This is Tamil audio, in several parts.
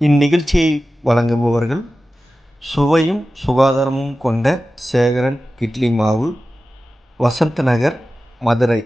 இந்நிகழ்ச்சியை வழங்குபவர்கள் சுவையும் சுகாதாரமும் கொண்ட சேகரன் இட்லி மாவு வசந்த் நகர் மதுரை.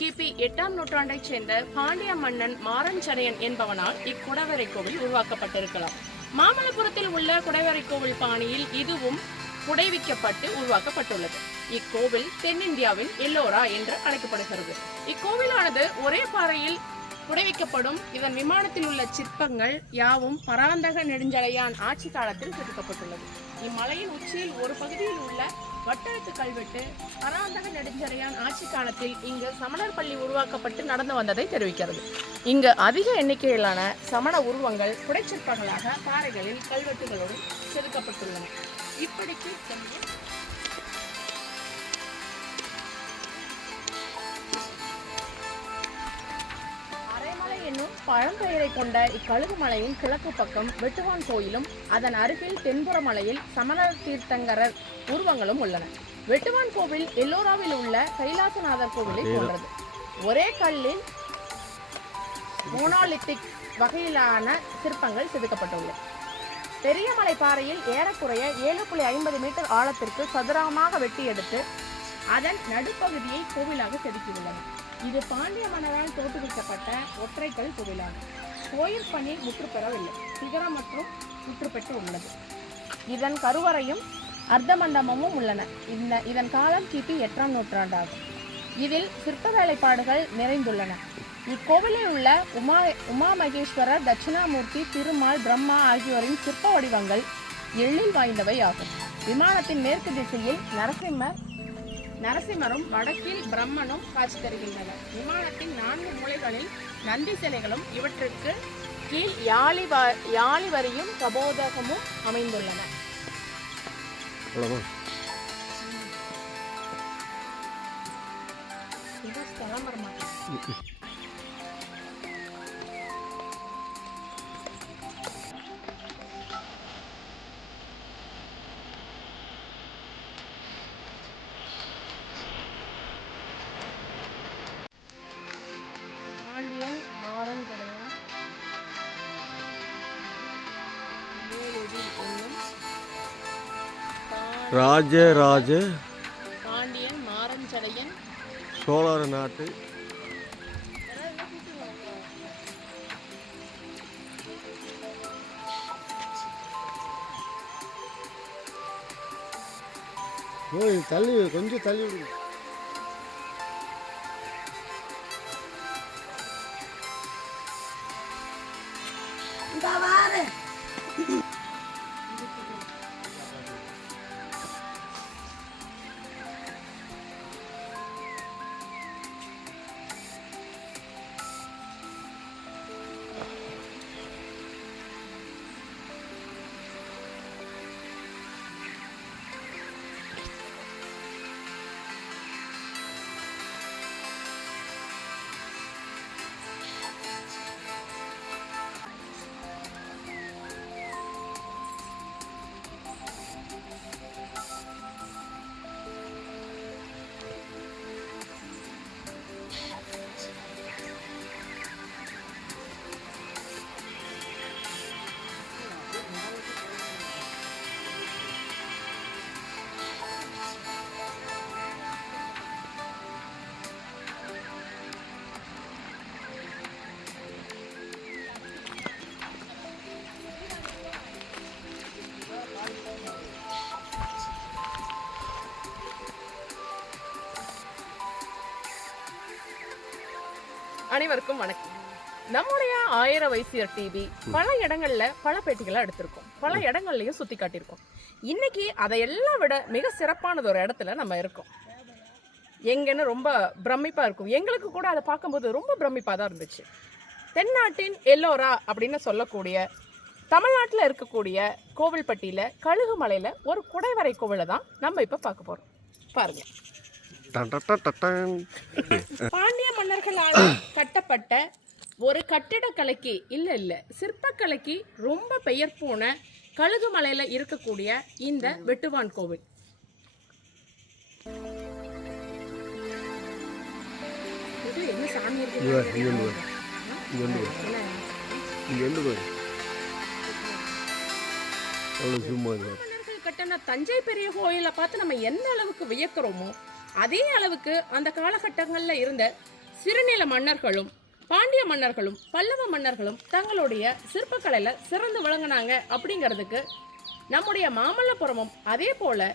கிபி எட்டாம் நூற்றாண்டைச் சேர்ந்த பாண்டிய மன்னன் மாரஞ்சரையன் என்பவனால் இக்குடவரை கோவில் உருவாக்கப்பட்டிருக்கலாம். மாமல்லபுரத்தில் உள்ள குடைவரை கோவில் பாணியில் இதுவும் புடைவிக்கப்பட்டு உருவாக்கப்பட்டுள்ளது. இக்கோவில் தென்னிந்தியாவின் எல்லோரா என்று அழைக்கப்படுகிறது. இக்கோவிலானது ஒரே பாறையில் புடைவிக்கப்படும். இதன் விமானத்தில் உள்ள சிற்பங்கள் யாவும் பராந்தக நெடுஞ்சலையான் ஆட்சி காலத்தில் செதுக்கப்பட்டுள்ளது. இம்மலையின் உச்சியில் ஒரு பகுதியில் உள்ள வட்டெழுத்து கல்வெட்டு பராந்தக நெடுஞ்சலையான் ஆட்சி காலத்தில் இங்கு சமணர் பள்ளி உருவாக்கப்பட்டு நடந்து வந்ததை தெரிவிக்கிறது. இங்கு அதிக எண்ணிக்கையிலான சமண உருவங்கள் புடைச்சிற்பங்களாக பாறைகளில் கல்வெட்டுகளோடு செதுக்கப்பட்டுள்ளன. இப்படிக்கு பழம்பெயரை கொண்ட இக்கழுகு மலையின் கிழக்கு பக்கம் வெட்டுவான் கோயிலும் அதன் அருகில் தென்புற மலையில் சமணர் தீர்த்தங்கரர் உருவங்களும் உள்ளன. வெட்டுவான் கோவில் எல்லோராவில் உள்ள கைலாசநாதர் கோவிலை போன்றது. ஒரே கல்லில் மோனோலித்திக் வகையிலான சிற்பங்கள் செதுக்கப்பட்டுள்ளன பெரியமலை பாறையில் ஏறக்குறைய ஏழு புள்ளி ஐம்பது மீட்டர் ஆழத்திற்கு சதுரமாக வெட்டி எடுத்து அதன் நடுப்பகுதியை கோவிலாக செதுக்கியுள்ளனர். இது பாண்டிய மன்னரால் தோற்றுவிக்கப்பட்ட ஒற்றைக்கல் கோவிலாகும் கோயில் பணி முற்றுப்பெறவில்லை. சிகரம் மற்றும் முற்றுப்பெற்று உள்ளது. இதன் கருவறையும் அர்த்தமண்டபமும் உள்ளன. இந்த இதன் காலம் கிபி எட்டாம் நூற்றாண்டாகும். இதில் சிற்ப வேலைப்பாடுகள் நிறைந்துள்ளன. இக்கோவிலில் உள்ள உமா உமா மகேஸ்வரர் தட்சிணாமூர்த்தி திருமால் பிரம்மா ஆகியோரின் சிற்ப வடிவங்கள் எழில் வாய்ந்தவை ஆகும். விமானத்தின் மேற்கு திசையில் நரசிம்மர் நரசிம்மரும் வடக்கில் பிரம்மனும் காட்சி தருகின்றனர். விமானத்தின் நான்கு மூலைகளில் நந்தி சிலைகளும் இவற்றுக்கு கீழ் யாழி வ- யாழி வரியும் கபோதகமும் அமைந்துள்ளன. இது ஸ்தலமர்மா பாண்டியன் ராஜராஜ பாண்டியன் மாறஞ்சடையன் சோழர் நாட்டு. ஓய் தள்ளி கொஞ்சம் தள்ளி விடுங்க அனைவருக்கும் வணக்கம். நம்முடைய ஆயிர வைசியர் டிவி பல இடங்கள்ல பல பேட்டிகளை எடுத்திருக்கோம். பல இடங்கள்லயும் சுத்தி காட்டியிருக்கோம் இன்னைக்கு அதையெல்லாம் விட மிக சிறப்பானது ஒரு இடத்துல நம்ம இருக்கோம். எங்கன்னு ரொம்ப பிரமிப்பா இருக்கும். எங்களுக்கு கூட அதை பார்க்கும்போது ரொம்ப பிரமிப்பா தான் இருந்துச்சு. தென்னாட்டின் எல்லோரா அப்படின்னு சொல்லக்கூடிய தமிழ்நாட்டில் இருக்கக்கூடிய கோவில்பட்டியில் கழுகுமலையில் ஒரு குடைவரை கோவிலை தான் நம்ம இப்போ பார்க்க போகிறோம் பாருங்கள் பாண்டிய மன்னர்களால் கட்டப்பட்ட ஒரு கட்டிடக்கலைக்கு இல்ல இல்ல. சிற்பக்கலைக்கு ரொம்ப பெயர் போன கழுகுமலையில இருக்கக்கூடிய இந்த வெட்டுவான் கோவில். இது என்ன சாமி இருக்கு கட்டின தஞ்சை பெரிய கோயிலை பார்த்து நம்ம எந்த அளவுக்கு வியக்கிறோமோ அதே அளவுக்கு அந்த காலகட்டங்களில் இருந்த சிறுநில மன்னர்களும் பாண்டிய மன்னர்களும் பல்லவ மன்னர்களும் தங்களுடைய சிற்பக்கலையில் சிறந்து விளங்கினாங்க அப்படிங்கிறதுக்கு நம்முடைய மாமல்லபுரமும் அதே போல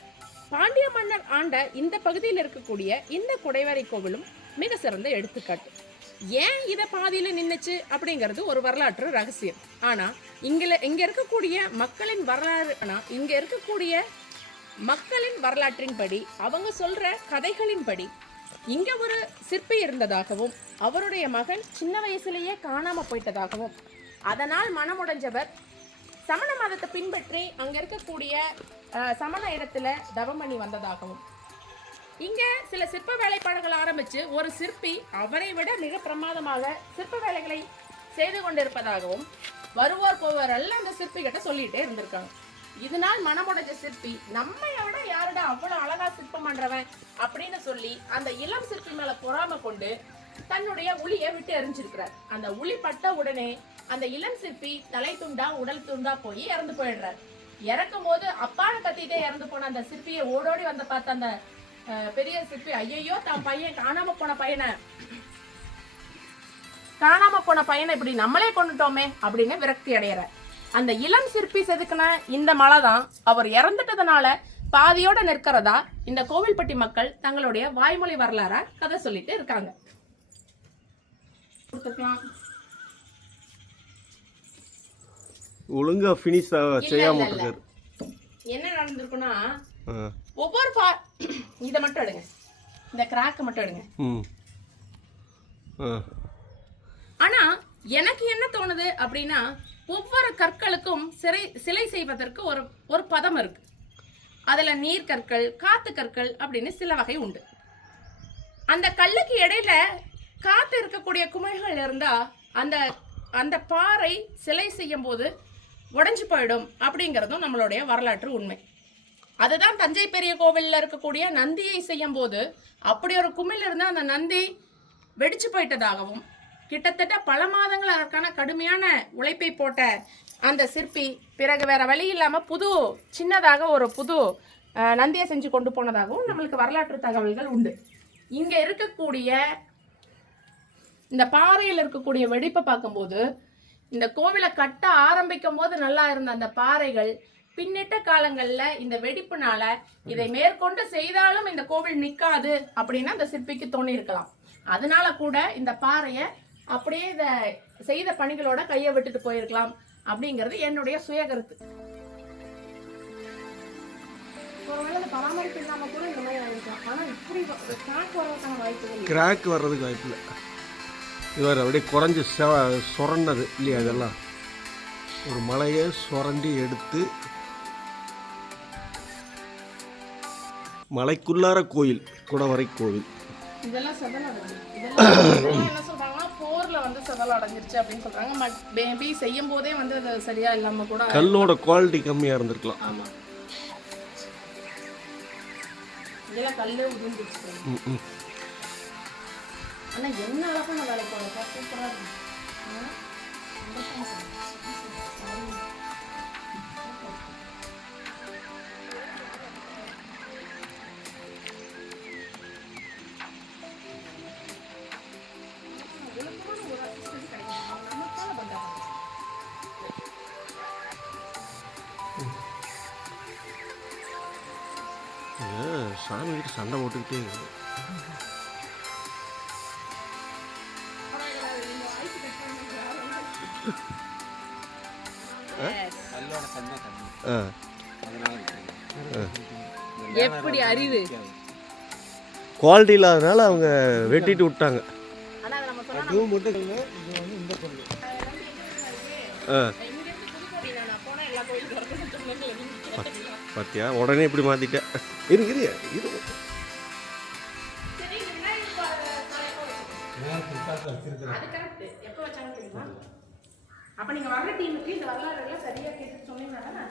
பாண்டிய மன்னர் ஆண்ட இந்த பகுதியில் இருக்கக்கூடிய இந்த குடைவரை கோவிலும் மிக சிறந்த எடுத்துக்காட்டு. ஏன் இதை பாதியில் நின்றுச்சு அப்படிங்கிறது ஒரு வரலாற்று ரகசியம். ஆனால் இங்கே இங்கே இருக்கக்கூடிய மக்களின் வரலாறு இங்கே இருக்கக்கூடிய மக்களின் வரலாற்றின்படி அவங்க சொல்ற கதைகளின்படி. இங்க ஒரு சிற்பி இருந்ததாகவும் அவருடைய மகன் சின்ன வயசுலேயே காணாம போயிட்டதாகவும். அதனால் மனமுடைஞ்சவர் சமண மதத்தை பின்பற்றி அங்க இருக்கக்கூடிய சமண இடத்துல தவம் பண்ணி வந்ததாகவும். இங்க சில சிற்ப வேலைப்பாடுகள் ஆரம்பிச்சு ஒரு சிற்பி அவரை விட மிக பிரமாதமாக சிற்ப வேலைகளை செய்து கொண்டிருப்பதாகவும் வருவோர் போவோர் எல்லாம் அந்த சிற்பிகிட்ட சொல்லிகிட்டே சொல்லிட்டே இருந்திருக்காங்க. இதனால் மனமுடைஞ்ச சிற்பி நம்மை விட யாருடா அவ்வளவு அழகா சிற்பம் பண்றவன் அப்படின்னு சொல்லி அந்த இளம் சிற்பி மேல பொறாம கொண்டு தன்னுடைய உளியை விட்டு எரிஞ்சிருக்கிறார். அந்த உளி பட்ட உடனே அந்த இளம் சிற்பி தலை துண்டா உடல் துண்டா போய் இறந்து போயிடுறார். இறக்கும் போது அப்பான கத்திட்டே இறந்து போன அந்த சிற்பியை ஓடோடி வந்து பார்த்த அந்த பெரிய சிற்பி ஐயையோ தான் பையன் காணாம போன பையனை. காணாம போன பையனை இப்படி நம்மளே கொண்டுட்டோமே அப்படின்னு விரக்தி அடையிற அந்த இளம் சிற்பி செதுக்குன இந்த மலை தான் அவர் இறந்துட்டதுனால பாதியோட நிற்கிறதா இந்த கோவில்பட்டி மக்கள் தங்களுடைய வாய்மொழி வரலாறா கதை சொல்லிட்டு இருக்காங்க. ஒழுங்கா ஃபினிஷ் செய்யாம என்ன நடந்திருக்குன்னா ஒவ்வொரு பா இதை மட்டும் எடுங்க. இந்த கிராக் மட்டும் எடுங்க. ஆனா எனக்கு என்ன தோணுது அப்படின்னா ஒவ்வொரு கற்களுக்கும் சிறை சிலை செய்வதற்கு ஒரு ஒரு பதம் இருக்கு. அதில் நீர் கற்கள் காத்து கற்கள் அப்படின்னு சில வகை உண்டு. அந்த கல்லுக்கு இடையில காத்து இருக்கக்கூடிய குமிழ்கள் இருந்தால் அந்த அந்த பாறை சிலை செய்யும் போது உடைஞ்சு போயிடும் அப்படிங்கிறதும் நம்மளுடைய வரலாற்று உண்மை. அதுதான் தஞ்சை பெரிய கோவிலில் இருக்கக்கூடிய நந்தியை செய்யும் போது அப்படி ஒரு குமிழ் இருந்தால் அந்த நந்தி வெடிச்சு போயிட்டதாகவும் கிட்டத்தட்ட பல மாதங்கள் அதற்கான கடுமையான உழைப்பை போட்ட அந்த சிற்பி பிறகு வேற வழி இல்லாமல் புது சின்னதாக ஒரு புது நந்தியை செஞ்சு கொண்டு போனதாகவும் நம்மளுக்கு வரலாற்று தகவல்கள் உண்டு. இங்கே இருக்கக்கூடிய இந்த பாறையில் இருக்கக்கூடிய வெடிப்பை பார்க்கும்போது இந்த கோவிலை கட்ட ஆரம்பிக்கும் போது நல்லா இருந்த அந்த பாறைகள் பின்னிட்ட காலங்களில் இந்த வெடிப்புனால இதை மேற்கொண்டு செய்தாலும் இந்த கோவில் நிற்காது அப்படின்னு அந்த சிற்பிக்கு தோணி இருக்கலாம் அதனால கூட இந்த பாறையை அப்படியே இத செய்த பணிகளோட கையை விட்டுட்டு போயிருக்கலாம் அப்படிங்கிறது என்னுடைய சுய கருத்து. ஒருவேளை இந்த பராமரிப்பு இல்லாம கூட இந்த மாதிரி ஆயிருக்கலாம். ஆனா இப்படி கிராக். கிராக் வர்றதுக்கு வாய்ப்பு இல்லை. இவர் அப்படியே குறைஞ்சி செவ சுரண்டது இல்லையா இதெல்லாம்? ஒரு மலையை சுரண்டி எடுத்து மலைக்குள்ளார கோயில் குடவரை கோவில். இதெல்லாம் போர்ல வந்து செதல் அடைஞ்சிருச்சு அப்படின்னு சொல்றாங்க. மேபி செய்யும் போதே வந்து அது சரியா இல்லாம கூட கல்லோட குவாலிட்டி கம்மியாக இருந்திருக்கலாம். ஆமா. இதெல்லாம் கல்லு உதிர்ந்துச்சு ம், ம். ஆனா என்ன அழகான வேலை போடுறப்ப சூப்பரா சாமி கிட்ட சண்டை போட்டுக்கிட்டே இருக்கு ஆ? எப்படி அறிவு? குவாலிட்டி இல்லாதனால அவங்க வெட்டிட்டு விட்டாங்க. ஆ. பார்த்தியா உடனே இப்படி மாற்றிட்டேன் இரு இரு இரு. அப்போ நீங்கள் வர்ற டீமுக்கு இந்த சரியாக கேட்டு சொன்னீங்கன்னா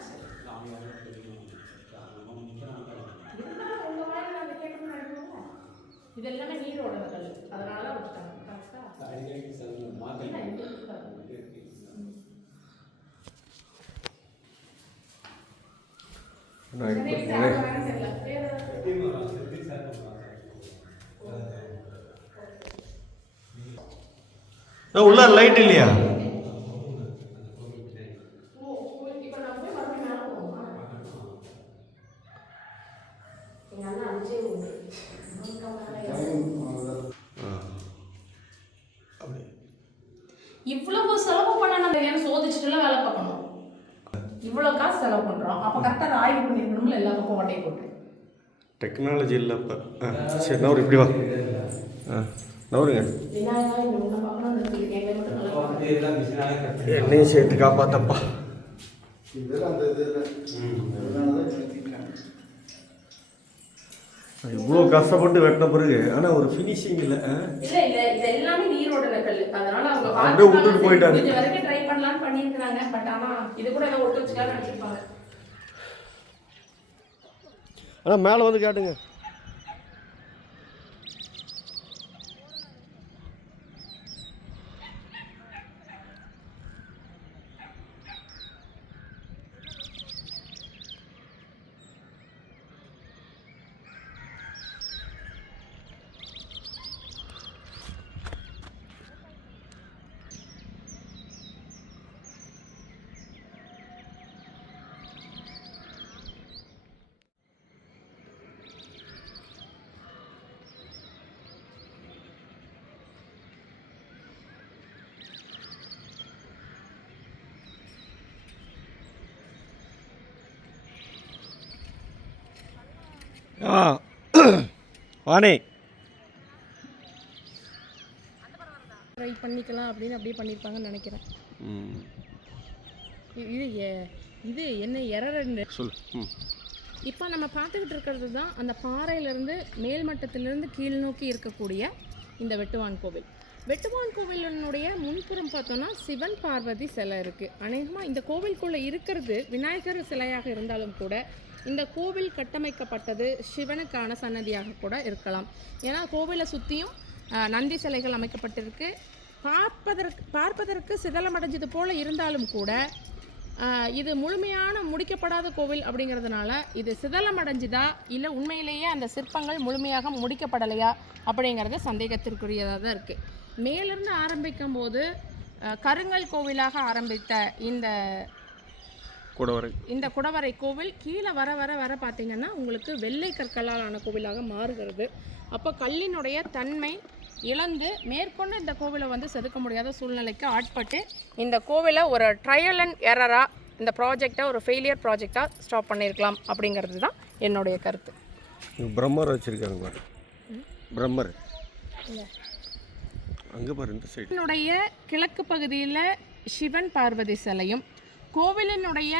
இது அதனால உள்ள லைட் இல்லையா? ஓ, ஓ, இப்ப நம்ம போய் மறுபடியும் மேல போவோமா? எங்க அண்ணன் அஞ்சே ஒண்ணு. நமக்கு மேல யாரு? அப்படி இவ்வளவு செலவு பண்ண நம்ம ஏன் சோதிச்சுட்டுலாம் வேலை பார்க்கணும் இவ்வளவு காசு செலவு பண்றோம். அப்ப கரெக்டா அதை ஆய்வு பண்ணிருக்கணும்ல எல்லா பக்கம் ஓட்டையை போட்டு. டெக்னாலஜி இல்லை இப்போ ஆ சரி நவரு இப்படி வா. ஆ நவருங்க. என்னையும் சேர்த்து காப்பாத்தப்பா. இதெல்லாம் அந்த இது இல்லை அதனால தான் நிறுத்திட்டாங்க இவ்வளோ கஷ்டப்பட்டு வெட்டின பிறகு ஆனால் ஒரு ஃபினிஷிங் இல்லை? இல்ல இல்ல இது எல்லாமே நீரோட கல் அதனால அவங்க அப்படியே விட்டுட்டு போயிட்டாரு. கொஞ்சம் வரைக்கும் ட்ரை பண்ணலாம்னு பண்ணியிருக்காங்க பட் ஆனா இது கூட ஏதோ ஒட்டு வச்சுக்கலாம் நினைச்சிருப்பாங்க ஆனால் மேலே வந்து கேட்டுங்க ஆ. வாணி. ட்ரை பண்ணிக்கலாம் அப்படின்னு அப்படியே பண்ணியிருப்பாங்கன்னு நினைக்கிறேன். இது எ- இது என்ன எரர் சொல்லு. இப்போ நம்ம பார்த்துக்கிட்டு இருக்கிறது தான் அந்த பாறையிலேருந்து மேல்மட்டத்திலிருந்து கீழ் நோக்கி இருக்கக்கூடிய இந்த வெட்டுவான் கோவில். வெட்டுவான் கோவிலினுடைய முன்புறம் பார்த்தோன்னா சிவன் பார்வதி சிலை இருக்குது அநேகமாக இந்த கோவிலுக்குள்ளே இருக்கிறது விநாயகர் சிலையாக இருந்தாலும் கூட இந்த கோவில் கட்டமைக்கப்பட்டது சிவனுக்கான சன்னதியாக கூட இருக்கலாம். ஏன்னா கோவிலை சுற்றியும் நந்தி சிலைகள் அமைக்கப்பட்டிருக்கு. பார்ப்பதற்கு பார்ப்பதற்கு சிதலமடைஞ்சது போல இருந்தாலும் கூட இது முழுமையான முடிக்கப்படாத கோவில் அப்படிங்கிறதுனால இது சிதலமடைஞ்சுதா இல்லை உண்மையிலேயே அந்த சிற்பங்கள் முழுமையாக முடிக்கப்படலையா அப்படிங்கிறது சந்தேகத்திற்குரியதாக தான் இருக்குது மேலிருந்து ஆரம்பிக்கும் போது கருங்கல் கோவிலாக ஆரம்பித்த இந்த கூட வரை இந்த குடவரை கோவில் கீழே வர வர வர பார்த்தீங்கன்னா உங்களுக்கு வெள்ளை கற்களால் ஆன கோவிலாக மாறுகிறது. அப்போ கல்லினுடைய தன்மை இழந்து மேற்கொண்டு இந்த கோவிலை வந்து செதுக்க முடியாத சூழ்நிலைக்கு ஆட்பட்டு இந்த கோவிலை ஒரு ட்ரையல் அண்ட் எரராக இந்த ப்ராஜெக்டை ஒரு ஃபெயிலியர் ப்ராஜெக்டாக ஸ்டாப் பண்ணியிருக்கலாம் அப்படிங்கிறது தான் என்னுடைய கருத்து. பிரம்மர் வச்சுருக்காங்க பாரு. பிரம்மர். அங்கே பாரு இந்த சைடு கோவிலினுடைய கிழக்கு பகுதியில் சிவன் பார்வதி சிலையும் கோவிலினுடைய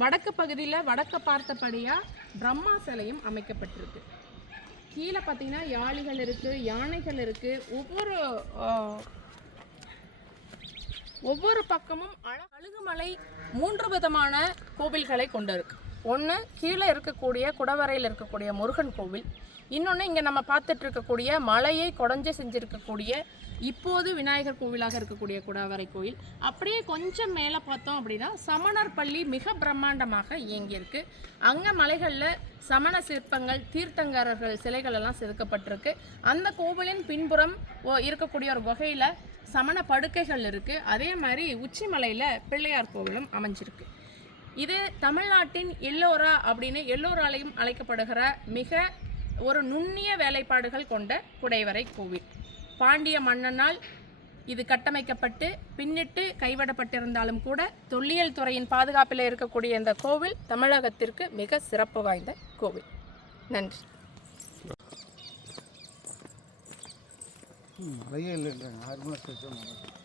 வடக்கு பகுதியில் வடக்கு பார்த்தபடியாக பிரம்மா சிலையும் அமைக்கப்பட்டிருக்கு. கீழே பார்த்தீங்கன்னா யாளிகள் இருக்குது யானைகள் இருக்குது ஒவ்வொரு ஒவ்வொரு பக்கமும் அழ அழுகுமலை மூன்று விதமான கோவில்களை கொண்டிருக்கு. ஒன்று கீழே இருக்கக்கூடிய குடவரையில் இருக்கக்கூடிய முருகன் கோவில். இன்னொன்று இங்கே நம்ம பார்த்துட்டு இருக்கக்கூடிய மலையை குடஞ்சி செஞ்சுருக்கக்கூடிய இப்போது விநாயகர் கோவிலாக இருக்கக்கூடிய குடவரை கோயில் அப்படியே கொஞ்சம் மேலே பார்த்தோம் அப்படின்னா சமணர் பள்ளி மிக பிரம்மாண்டமாக இயங்கியிருக்கு. அங்கே மலைகளில் சமண சிற்பங்கள் தீர்த்தங்கரர்கள் சிலைகள் எல்லாம் செதுக்கப்பட்டிருக்கு. அந்த கோவிலின் பின்புறம் இருக்கக்கூடிய ஒரு வகையில் சமண படுக்கைகள் இருக்குது அதே மாதிரி உச்சிமலையில் பிள்ளையார் கோவிலும் அமைஞ்சிருக்கு. இது தமிழ்நாட்டின் எல்லோரா அப்படின்னு எல்லோராலையும் அழைக்கப்படுகிற மிக ஒரு நுண்ணிய வேலைப்பாடுகள் கொண்ட குடைவரை கோவில். பாண்டிய மன்னனால் இது கட்டமைக்கப்பட்டு பின்னிட்டு கைவிடப்பட்டிருந்தாலும் கூட தொல்லியல் துறையின் பாதுகாப்பில் இருக்கக்கூடிய இந்த கோவில் தமிழகத்திற்கு மிக சிறப்பு வாய்ந்த கோவில். நன்றி. மழையே இல்லை ஆறு மாதம்